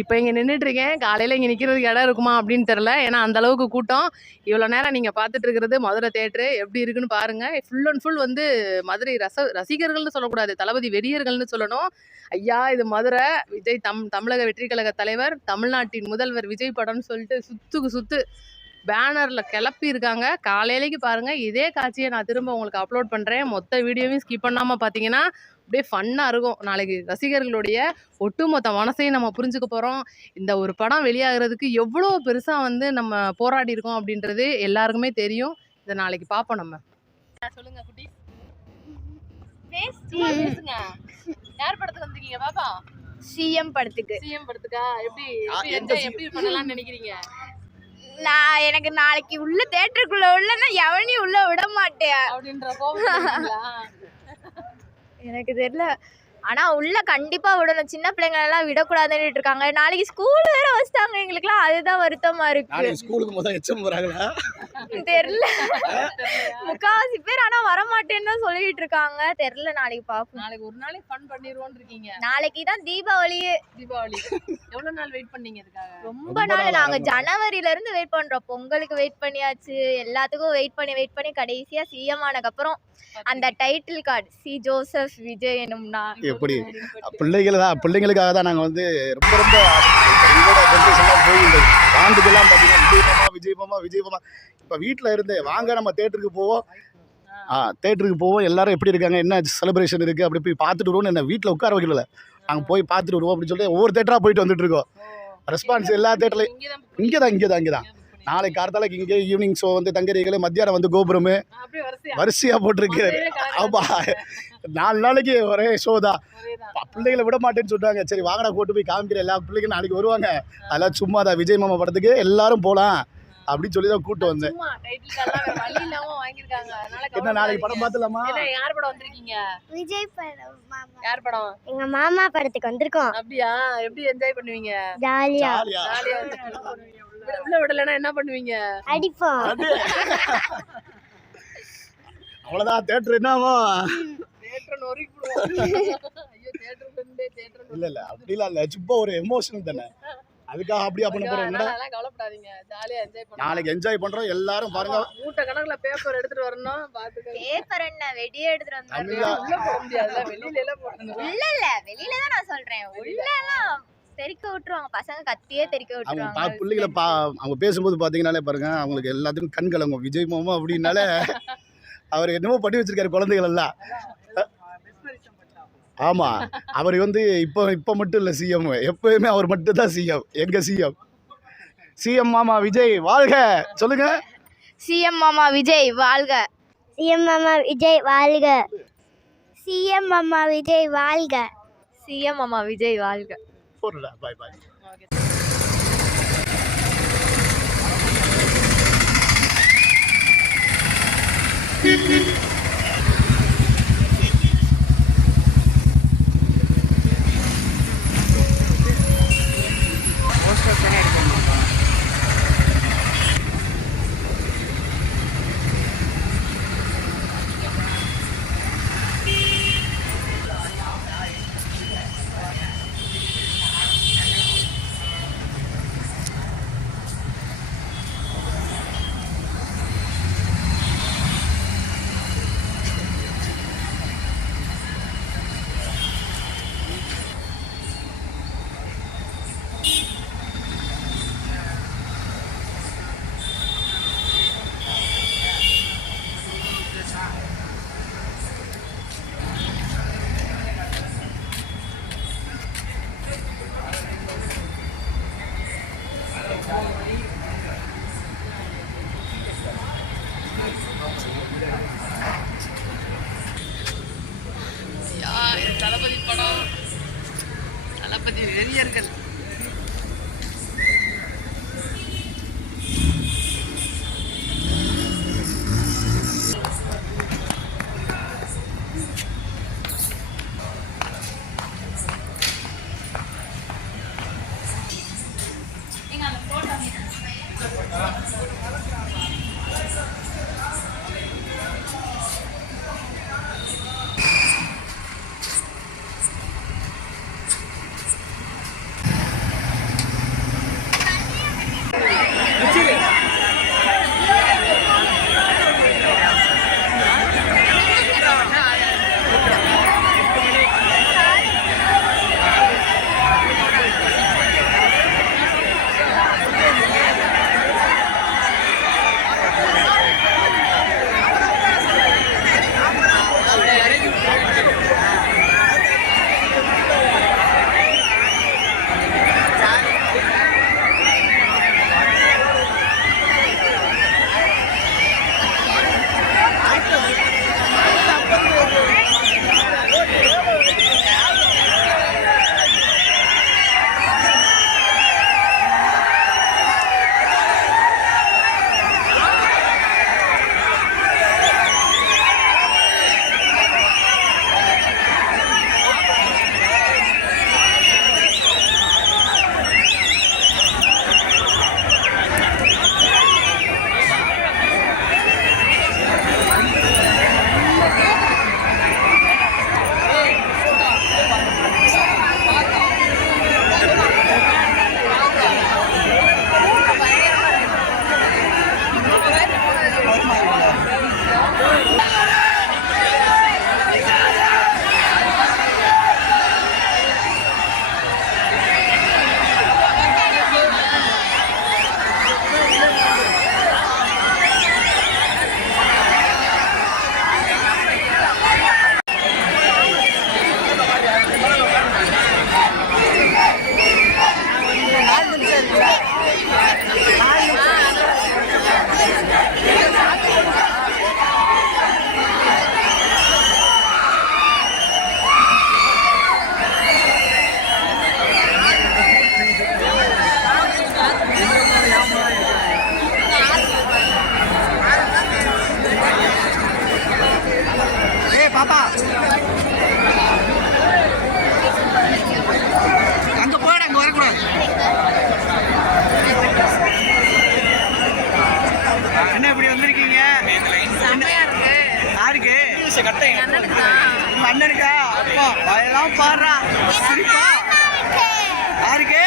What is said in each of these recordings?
இப்போ இங்கே நின்றுட்டுருக்கேன். காலையில் இங்கே நிற்கிறதுக்கு இடம் இருக்குமா அப்படின்னு தெரில. ஏன்னா அந்தளவுக்கு கூட்டம். இவ்வளோ நேரம் நீங்கள் பார்த்துட்டு இருக்கிறது மதுரை தேட்ரு. எப்படி இருக்குன்னு பாருங்கள். ஃபுல் அண்ட் ஃபுல் வந்து மதுரை ரசிகர்கள்னு சொல்லக்கூடாது, தளபதி வெறியர்கள்னு சொல்லணும். ஐயா இது மதுரை விஜய் தமிழக வெற்றி கழக தலைவர், தமிழ்நாட்டின் முதல்வர் விஜய் படம்னு சொல்லிட்டு சுத்து பேனரில் கிளப்பி இருக்காங்க. காலையிலேக்கு பாருங்கள். இதே காட்சியை நான் திரும்ப உங்களுக்கு அப்லோட் பண்ணுறேன். மொத்த வீடியோவையும் ஸ்கிப் பண்ணாமல் பார்த்தீங்கன்னா அப்படியே ஃபன்னாக இருக்கும். நாளைக்கு ரசிகர்களுடைய ஒட்டுமொத்த மனசையும் நம்ம புரிஞ்சுக்க போகிறோம். இந்த ஒரு படம் வெளியாகிறதுக்கு எவ்வளோ பெருசாக வந்து நம்ம போராடி இருக்கோம் அப்படின்றது எல்லாருக்குமே தெரியும். இதை நாளைக்கு பார்ப்போம். நம்ம சொல்லுங்க குட்டி, பேசுங்க. யார் படத்துக்கு வந்திருக்கீங்க பாப்பா? சிஎம் படத்துக்கு. சிஎம் படத்துக்கா? எப்படி பண்ணலாம்னு நினைக்கிறீங்க? நான் எனக்கு நாளைக்கு உள்ள தியேட்டருக்குள்ள உள்ளனா எவனையும் உள்ள விட மாட்டேன் அப்படின்ற கோபம் எனக்கு தெரியல. ஆனா உள்ள கண்டிப்பா விடணும். சின்ன பிள்ளைங்க எல்லாம் விடக்கூடாதுன்னு இருக்காங்க. நாளைக்கு ஸ்கூல் வேற வச்சிட்டாங்க எங்களுக்குலாம். அதுதான் வருத்தமா இருக்கு. ஸ்கூலுக்கு முதல்ல எச்சம் போறாங்களா தெரியல. முக்காவாசி பேர் ஆனா வரமாட்டேன்னு தான் சொல்லிட்டு இருக்காங்க. தெரியல, நாளைக்கு பாப்போம். நாளைக்கு ஒரு நாளைக்கு ஃபன் பண்ணிடுவோம்னு இருக்கீங்க. நாளைக்கு தான் தீபாவளியே. தீபாவளி எவ்வளவு நாள் வெயிட் பண்ணீங்க இதுக்காக? ரொம்ப நாள். நாங்க ஜனவரில இருந்து வெயிட் பண்றோம். பொங்கலுக்கு வெயிட் பண்ணியாச்சு, எல்லாத்துக்கும் வெயிட் பண்ணி கடைசியா சிஎம் ஆனதுக்கப்புறம் அந்த title card C Joseph Vijay எனும்னா எப்படி பிள்ளைங்களுக்காக தான் நாங்கள் வந்து ரொம்ப ரொம்ப எங்களோட ஜென்ரேஷன்லாம் போய் இந்த ஆண்டுக்கெல்லாம் பார்த்தீங்கன்னா விஜய் மாமா இப்போ வீட்டில் இருந்து வாங்க நம்ம தேட்டருக்கு போவோம் எல்லாரும் எப்படி இருக்காங்க, என்ன செலிப்ரேஷன் இருக்குது, அப்படி போய் பார்த்துட்டு வருவோம்னு என்ன வீட்டில் உட்கார வைக்கல. நாங்கள் போய் பார்த்துட்டு வருவோம் அப்படின்னு சொல்லிட்டு ஒவ்வொரு தேட்டராக போயிட்டு வந்துட்டு இருக்கோம். ரெஸ்பான்ஸ் எல்லா தேட்டர்லையும் இங்கே தான். நாளைக்கு காலத்தால இங்கே ஈவினிங் ஷோ வந்து தங்கரிகளே, மத்தியானம் வந்து கோபுரம் வரிசையாக போட்டிருக்கு. ஆமாம், 4 நாளைக்கு ஒரே ஷோ தான். பிள்ளைகளை விட மாட்டேன்னு சொல்றாங்க. சரி வாங்கடா கூட்டு போய் காமிக்கிற, எல்லா பிள்ளைங்க நாளைக்கு வருவாங்க. அதெல்லாம் சும்மா தான் விஜய் மாமா படத்துக்கு எல்லாரும் போகலாம் அப்படின்னு சொல்லி தான் கூட்டு வந்தேன். என்ன நாளைக்கு படம் பார்த்துலாமா? யார் படம் வந்திருக்கீங்க? விஜய் படம். யார் படம்? எங்க மாமா படத்துக்கு வந்திருக்கோம். அப்படியா? எப்படி என்ஜாய் பண்ணுவீங்க? ஜாலியா. உள்ள விடலன்னா என்ன பண்ணுவீங்க? அடிப்போம். அவ்வளவுதான். தேட்டர் என்னவோ இல்ல அப்படிலாம் இல்ல, சும்மா ஒரு எமோஷன் தானே, அதுக்காக அப்படியே பண்ண போறோம். கவலைப்படாதீங்க, ஜாலியா என்ஜாய் பண்ணுங்க. நாளைக்கு என்ஜாய் பண்றோம் எல்லாரும் பாருங்க. மூட்டை கணக்குல பேப்பர் எடுத்துட்டு வரணும். பாத்துக்கங்க. பேப்பர் என்ன வெடியே எடுத்துட்டு வந்தாங்க. உள்ள போட முடியாதுல, வெளியில எல்லாம் போடணும். இல்ல வெளியில தான் நான் சொல்றேன். உள்ள எல்லாம் தெறிக்க விட்டுருவாங்க பசங்க, கத்தியே தெறிக்க விட்டுருவாங்க. அவங்க பிள்ளைகளை அவங்க பேசும்போது பாத்தீங்கன்னாலே பாருங்க, அவங்களுக்கு எல்லாத்துக்கும் கண் கலங்கும். விஜய் மாமா அப்படின்னால அவர் என்னமோ பண்ணி வச்சிருக்காரு குழந்தைகள் எல்லாம். ஆமா, அவர் வந்து இப்ப மட்டும் இல்ல சிஎம், எப்பயுமே அவர் மட்டும் தான் சிஎம். எங்க சிஎம் மாமா விஜய் வாழ்க. சொல்லுங்க. சிஎம் மாமா விஜய் வாழ்க. சிஎம் மாமா விஜய் வாழ்க. சிஎம் மாமா விஜய் வாழ்க. சிஎம் மாமா விஜய் வாழ்க. போடுடா, பாய் பாய். தளபதி படம், தளபதி வெறியர்கள். எங்க அண்ணனுக்கு தான். உங்க அண்ணனுக்கா? அப்பா அதெல்லாம் பாடுறா சிரிப்பா. யாருக்கு?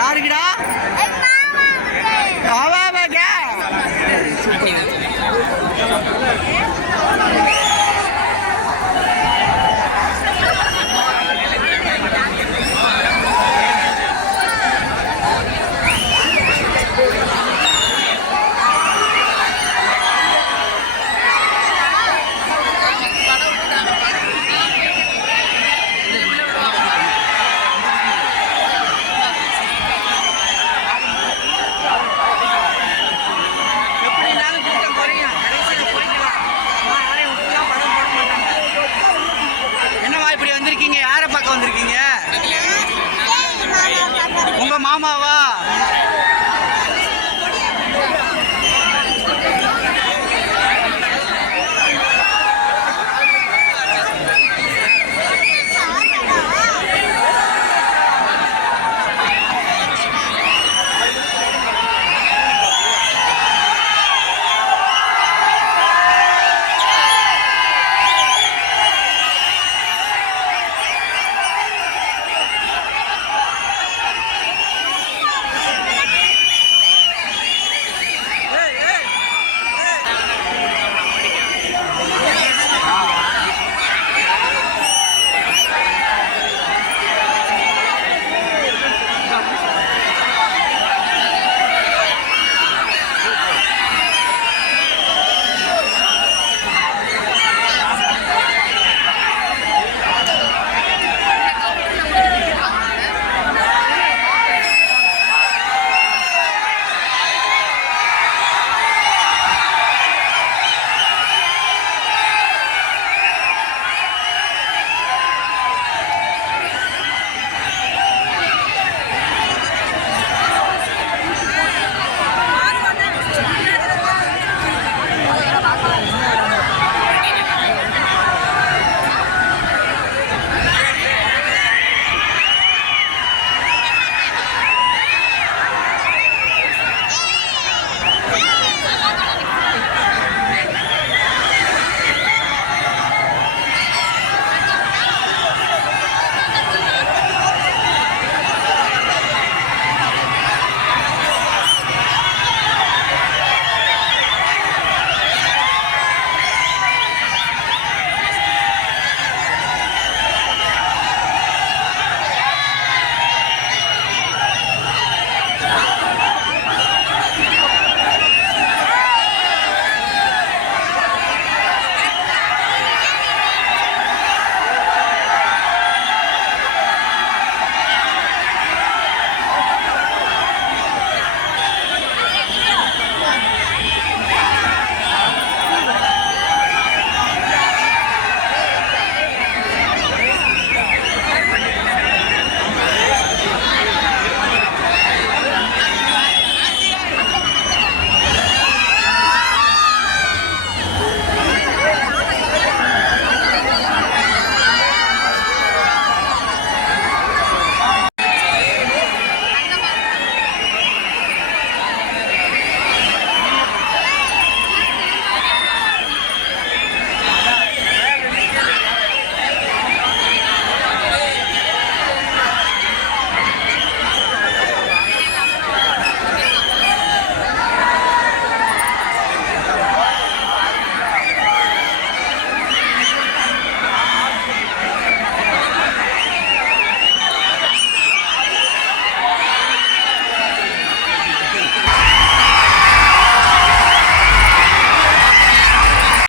யாருக்குடா? மாமா